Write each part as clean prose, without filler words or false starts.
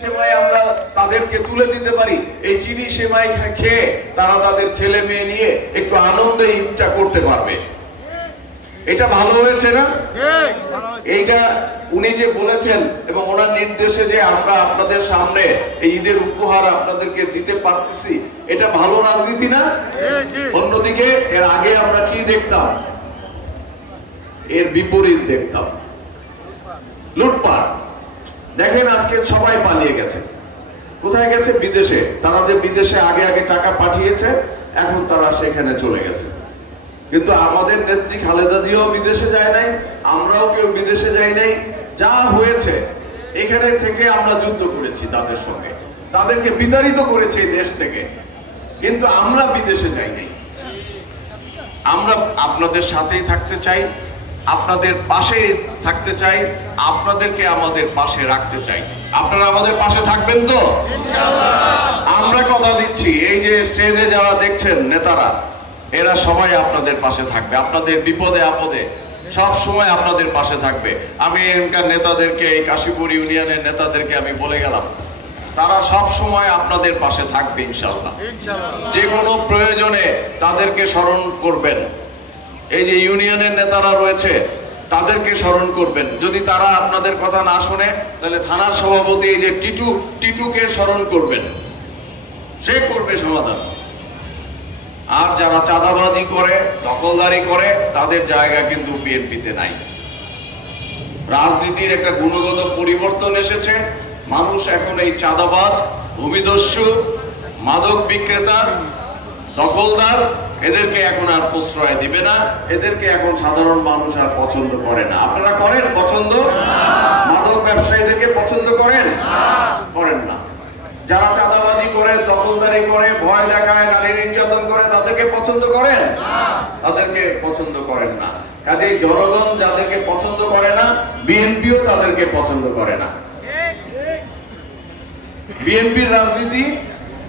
সেমাই আমরা তাদেরকে তুলে দিতে পারি, এই চিনি সেমাই খেয়ে তারা তাদের ছেলে মেয়ে নিয়ে একটু আনন্দে ঈদটা করতে পারবে। এটা ভালো হয়েছে না? এইটা উনি যে বলেছেন এবং ওনার নির্দেশে যে আমরা আপনাদের সামনে এই ঈদের উপহার আপনাদেরকে দিতে পারতেছি, এটা ভালো রাজনীতি না? অন্যদিকে এর আগে আমরা কি দেখতাম? এর বিপরীত দেখতাম, লুটপাট। দেখেন আজকে সবাই পালিয়ে গেছে। কোথায় গেছে? বিদেশে। তারা যে বিদেশে আগে আগে টাকা পাঠিয়েছে, এখন তারা সেখানে চলে গেছে। কিন্তু আমাদের নেত্রী খালেদা জিয়াও বিদেশে যায় নাই, আমরাও কেউ বিদেশে যাই নাই। যা হয়েছে এখানে থেকে আমরা যুদ্ধ করেছি তাদের সঙ্গে, তাদেরকে বিতাড়িত করেছি এই দেশ থেকে, কিন্তু আমরা বিদেশে যাই নাই। আমরা আপনাদের সাথেই থাকতে চাই, আপনাদের পাশে থাকতে চাই, আপনাদেরকে আমাদের পাশে রাখতে চাই। আপনারা আমাদের পাশে থাকবেন তো? আমরা কথা দিচ্ছি, এই যে স্টেজে যারা দেখছেন নেতারা, এরা সবাই আপনাদের পাশে থাকবে, আপনাদের বিপদে আপদে সব সময় আপনাদের পাশে থাকবে। আমি এখানকার নেতাদেরকে, এই কাশীপুর ইউনিয়নের নেতাদেরকে আমি বলে গেলাম, তারা সব সময় আপনাদের পাশে থাকবে ইনশাআল্লাহ। যে কোনো প্রয়োজনে তাদেরকে স্মরণ করবেন। এই যে ইউনিয়নের নেতারা রয়েছে তাদেরকে স্মরণ করবেন। যদি তারা আপনাদের কথা না শুনে, তাহলে থানার সভাপতি এই যে টিটুকে স্মরণ করবেন, সে করবে সমাধান। আর যারা চাঁদাবাজি করে, দখলদারি করে, তাদের জায়গা কিন্তু বিএনপিতে নাই। রাজনীতির একটা গুণগত পরিবর্তন এসেছে। মানুষ এখন এই চাঁদাবাজ, ভূমিদস্যু, মাদক বিক্রেতা, দখলদার, এদেরকে এখন আর প্রশ্রয় দিবে না। এদেরকে এখন সাধারণ মানুষ আর পছন্দ করে না। আপনারা করেন পছন্দ? মাদক ব্যবসায়ীদেরকে পছন্দ করেন? করেন না। যারা চাঁদাবাজি করে, দখলদারি করে, ভয় দেখায়, নারী নির্যাতন করে, তাদেরকে পছন্দ করেন? তাদেরকে পছন্দ করেন না। কাজেই জনগণ যাদেরকে পছন্দ করে না, বিএনপিও তাদেরকে পছন্দ করে না। বিএনপির রাজনীতি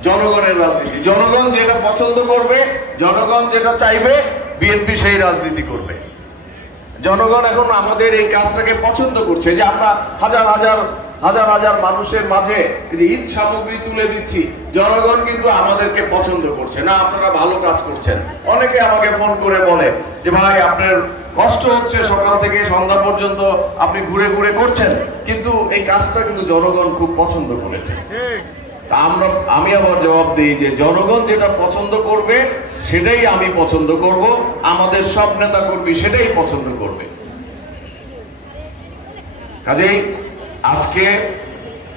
জনগণের রাজনীতি। জনগণ যেটা পছন্দ করবে, জনগণ যেটা চাইবে, বিএনপি সেই রাজনীতি করবে। জনগণ এখন আমাদের এই কাজটাকে পছন্দ করছে, যে আমরা হাজার হাজার মানুষের মাঝে যে ঈদ সামগ্রী তুলে দিচ্ছি, জনগণ কিন্তু আমাদেরকে পছন্দ করছে না। আপনারা ভালো কাজ করছেন। অনেকে আমাকে ফোন করে বলে যে ভাই আপনার কষ্ট হচ্ছে, সকাল থেকে সন্ধ্যা পর্যন্ত আপনি ঘুরে ঘুরে করছেন, কিন্তু এই কাজটা কিন্তু জনগণ খুব পছন্দ করেছে। আমি আবার জবাব দিই যে জনগণ যেটা পছন্দ করবে সেটাই আমি পছন্দ করব, আমাদের সব নেতা কর্মী সেটাই পছন্দ করবে। কাজেই আজকে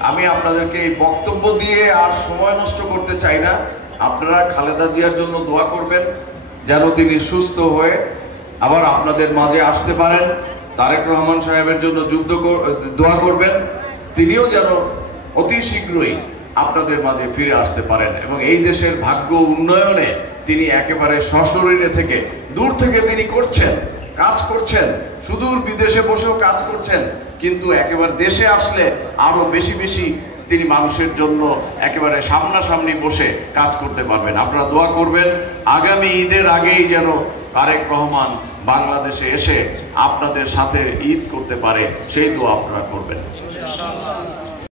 আমি আপনাদেরকে এই বক্তব্য দিয়ে আর সময় নষ্ট করতে চাই না। আপনারা খালেদা জিয়ার জন্য দোয়া করবেন, যেন তিনি সুস্থ হয়ে আবার আপনাদের মাঝে আসতে পারেন। তারেক রহমান সাহেবের জন্য দোয়া করবেন, তিনিও যেন অতি শীঘ্রই আপনাদের মাঝে ফিরে আসতে পারেন এবং এই দেশের ভাগ্য উন্নয়নে তিনি একেবারে সশরীরে থেকে, দূর থেকে তিনি কাজ করছেন, সুদূর বিদেশে বসেও কাজ করছেন, কিন্তু একেবারে দেশে আসলে আরো বেশি তিনি মানুষের জন্য একেবারে সামনাসামনি বসে কাজ করতে পারবেন। আপনারা দোয়া করবেন আগামী ঈদের আগেই যেন তারেক রহমান বাংলাদেশে এসে আপনাদের সাথে ঈদ করতে পারে, সেই দোয়া আপনারা করবেন।